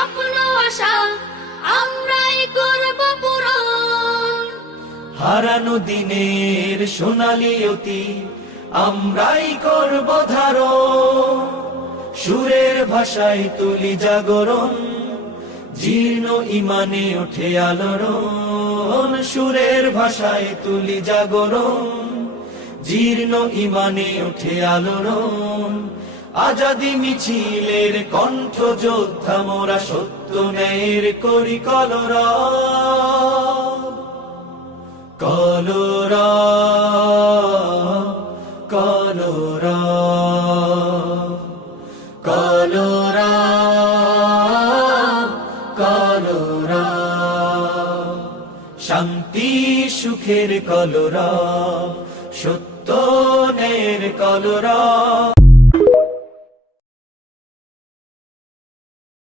স্বপ্ন আশা আমরাই করব পূরণ। হারানো দিনের সোনালি অতীত আমরাই করব ধারণ। সুরের ভাষায় তুলি জাগরণ, জীর্ণ ইমানে ওঠে আলোড়ন। সুরের ভাষায় তুলি জাগরণ, জীর্ণ ইমানে ওঠে আলোড়ন। আজাদি মিছিলের কণ্ঠ যোদ্ধা মোরা, সত্য ন্যায়ের করি কলরব। কলরব, কলরব, কলরব, কলরব। শান্তি সুখের কলরব, সত্য ন্যায়ের কলরব।